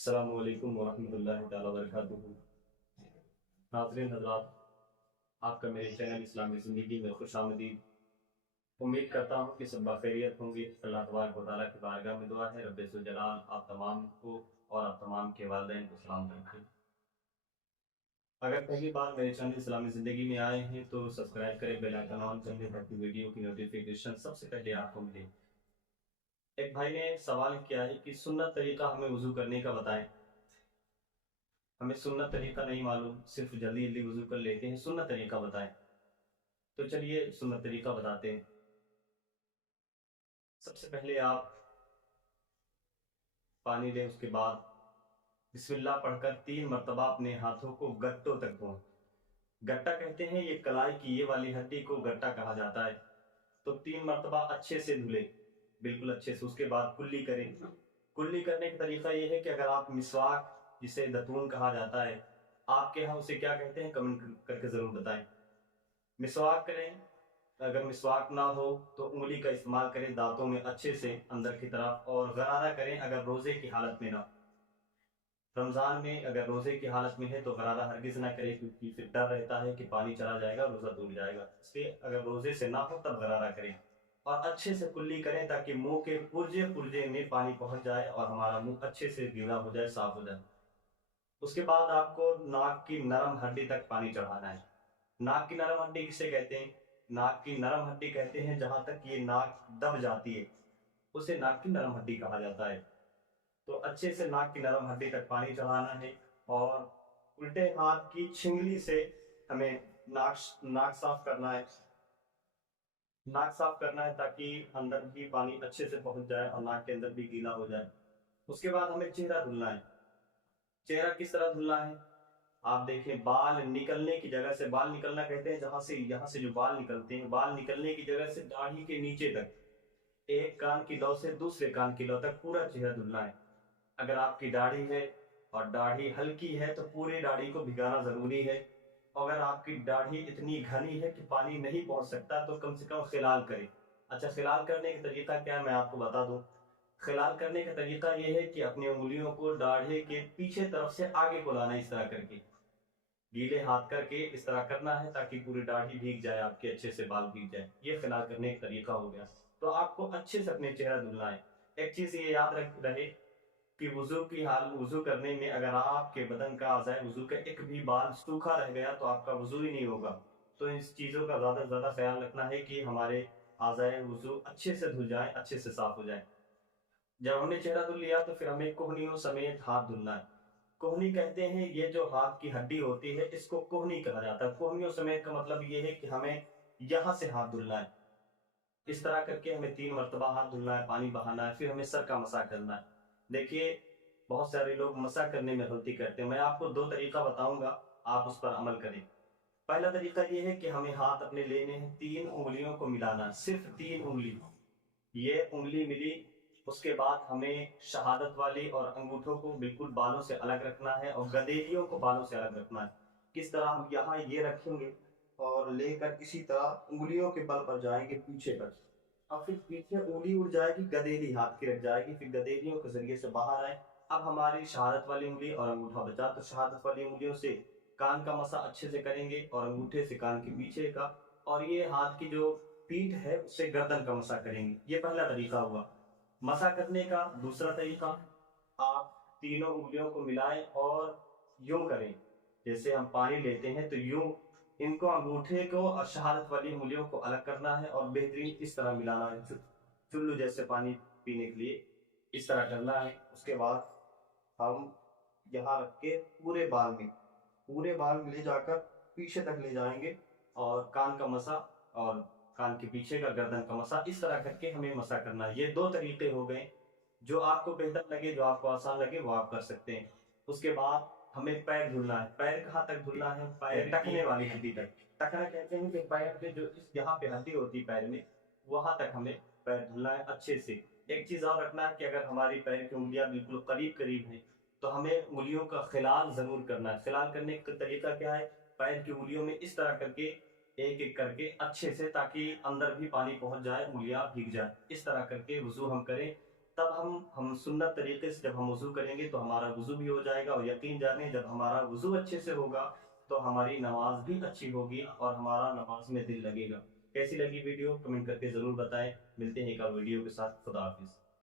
अस्सलामु अलैकुम वरहमतुल्लाहि तआला वबरकातुहू। नाज़रीन हज़रात, आपका मेरे चैनल इस्लामी ज़िंदगी में खुशामदीद। उम्मीद करता हूँ कि सब खैरियत होंगे। अल्लाह तबारक व तआला की बारगाह में दुआ है रब्बे ज़ुल जलाल आप तमाम को और आप तमाम के वालिदैन को सलाम रखें। अगर पहली बार मेरे चैनल इस्लामी ज़िंदगी में आए हैं तो सब्सक्राइब करें, बेल आइकन ऑन कर लें ताकि वीडियो की नोटिफिकेशन सबसे पहले आपको मिले। एक भाई ने सवाल किया है कि सुन्नत तरीका हमें वज़ू करने का बताएं। हमें सुन्नत तरीका नहीं मालूम, सिर्फ जल्दी जल्दी वज़ू कर लेते हैं, सुन्नत तरीका बताएं। तो चलिए सुन्नत तरीका बताते हैं। सबसे पहले आप पानी लें, उसके बाद बिस्मिल्लाह पढ़कर 3 मरतबा अपने हाथों को गट्टों तक धोएं। गट्टा कहते हैं, ये कलाई की ये वाली हड्डी को गट्टा कहा जाता है। तो 3 मरतबा अच्छे से धुलें, बिल्कुल अच्छे से। उसके बाद कुल्ली करें। कुल्ली करने का तरीका ये है कि अगर आप मिसवाक, जिसे दतून कहा जाता है, आपके यहाँ उसे क्या कहते हैं कमेंट करके ज़रूर बताएं। मिसवाक करें। अगर मिसवाक ना हो तो उंगली का इस्तेमाल करें दांतों में अच्छे से अंदर की तरफ, और गरारा करें अगर रोज़े की हालत में ना। रमज़ान में अगर रोज़े की हालत में है तो गरारा हरगिज़ ना करें, क्योंकि फिर डर रहता है कि पानी चला जाएगा, रोज़ा टूट जाएगा। इसलिए अगर रोज़े से ना हो तब गरारा करें और अच्छे से कुल्ली करें ताकि मुंह के पुर्जे पुर्जे में पानी पहुंच जाए और हमारा मुंह अच्छे से गीला हो जाए, साफ हो जाए। उसके बाद आपको नाक की नरम हड्डी तक पानी चढ़ाना है। नाक की नरम हड्डी किसे कहते हैं? नाक की नरम हड्डी कहते हैं जहां तक ये नाक दब जाती है, उसे नाक की नरम हड्डी कहा जाता है। तो अच्छे से नाक की नरम हड्डी तक पानी चढ़ाना है और उल्टे हाथ की छिंगली से हमें नाक नाक साफ करना है। नाक साफ करना है ताकि अंदर भी पानी अच्छे से पहुंच जाए और नाक के अंदर भी गीला हो जाए। उसके बाद हमें चेहरा धुलना है। चेहरा किस तरह धुलना है? आप देखें, बाल निकलने की जगह से, बाल निकलना कहते हैं जहां से, यहाँ से जो बाल निकलते हैं, बाल निकलने की जगह से दाढ़ी के नीचे तक, एक कान की लौ से दूसरे कान की लौ तक पूरा चेहरा धुलना है। अगर आपकी दाढ़ी है और दाढ़ी हल्की है तो पूरी दाढ़ी को भिगाना जरूरी है। अगर आपकी दाढ़ी इतनी घनी है कि पानी नहीं पहुंच सकता तो कम से कम खिलाल करें। अच्छा, खिलाल करने का तरीका क्या है मैं आपको बता दूं। खिलाल करने का तरीका यह है कि अपनी उंगलियों को दाढ़ी के पीछे तरफ से आगे को लाना, इस तरह करके गीले हाथ करके इस तरह करना है ताकि पूरी दाढ़ी भीग जाए, आपके अच्छे से बाल भीग जाए। ये खिलाल करने का तरीका हो गया। तो आपको अच्छे से अपने चेहरा धुलना है। एक चीज ये याद रख रहे कि वुजू करने में अगर आपके बदन का आज़ाए वुजू का एक भी बाल सूखा रह गया तो आपका वुजू ही नहीं होगा। तो इस चीज़ों का ज़्यादा से ज़्यादा ख्याल रखना है कि हमारे आज़ाए वुजू अच्छे से धुल जाए, अच्छे से साफ हो जाए। जब हमने चेहरा धुल लिया तो फिर हमें कोहनियों समेत हाथ धुलना है। कोहनी कहते हैं, ये जो हाथ की हड्डी होती है इसको कोहनी कहा जाता है। कोहनियों समेत का मतलब ये है कि हमें यहाँ से हाथ धुलना है। इस तरह करके हमें 3 मरतबा हाथ धुलना है, पानी बहाना है, फिर हमें सर का मसाज करना है। देखिए, बहुत सारे लोग मसाज करने में गलती करते हैं। मैं आपको 2 तरीका बताऊंगा, आप उस पर अमल करें। पहला तरीका ये है कि हमें हाथ अपने लेने हैं, 3 उंगलियों को मिलाना है, सिर्फ 3 उंगली। ये उंगली मिली, उसके बाद हमें शहादत वाली और अंगूठों को बिल्कुल बालों से अलग रखना है और गदेलियों को बालों से अलग रखना है। किस तरह? हम यहाँ ये रखेंगे और लेकर इसी तरह उंगलियों के बल पर जाएंगे पीछे पर, और फिर पीछे उंगली उड़ जाएगी, गदेली हाथ की रख जाएगी, फिर गदेलियों के जरिए से बाहर आए। अब हमारी शहादत वाली उंगली और अंगूठा बचा, तो शहादत वाली उंगलियों से कान का मसा अच्छे से करेंगे और अंगूठे से कान के पीछे का, और ये हाथ की जो पीठ है उससे गर्दन का मसा करेंगे। ये पहला तरीका हुआ मसा करने का। दूसरा तरीका, आप तीनों उंगलियों को मिलाएं और यूं करें, जैसे हम पानी लेते हैं तो यूं इनको, अंगूठे को और शहादत वाली उंगलियों को अलग करना है और बेहतरीन इस तरह मिलाना है, चुल्लू जैसे पानी पीने के लिए इस तरह करना है। उसके बाद हम यहाँ रख के पूरे बाल में ले जाकर पीछे तक ले जाएंगे और कान का मसा और कान के पीछे का गर्दन का मसा, इस तरह करके हमें मसा करना है। ये 2 तरीके हो गए। जो आपको बेहतर लगे, जो आपको आसान लगे वो आप कर सकते हैं। उसके बाद हमें पैर धुलना है। पैर कहाँ तक धुलना है? पैर टखने वाली हड्डी तक। टखना कहते हैं कि पैर पे जो इस यहाँ पे हड्डी होती है पैर में, वहां तक हमें पैर धुलना है अच्छे से। एक चीज और रखना है कि अगर हमारी पैर की उंगलियां बिल्कुल करीब करीब हैं तो हमें उंगलियों का खिलाल जरूर करना है। खिलाल करने का तरीका क्या है? पैर की उंगलियों में इस तरह करके एक एक करके अच्छे से, ताकि अंदर भी पानी पहुंच जाए, उंगलियां भीग जाए। इस तरह करके वुजू हम करें, तब हम सुन्नत तरीके से जब हम वुजू करेंगे तो हमारा वुजू भी हो जाएगा। और यकीन जाने जब हमारा वुजू अच्छे से होगा तो हमारी नमाज भी अच्छी होगी और हमारा नमाज में दिल लगेगा। कैसी लगी वीडियो कमेंट करके ज़रूर बताएं। मिलते हैं एक और वीडियो के साथ। खुदा हाफिज़।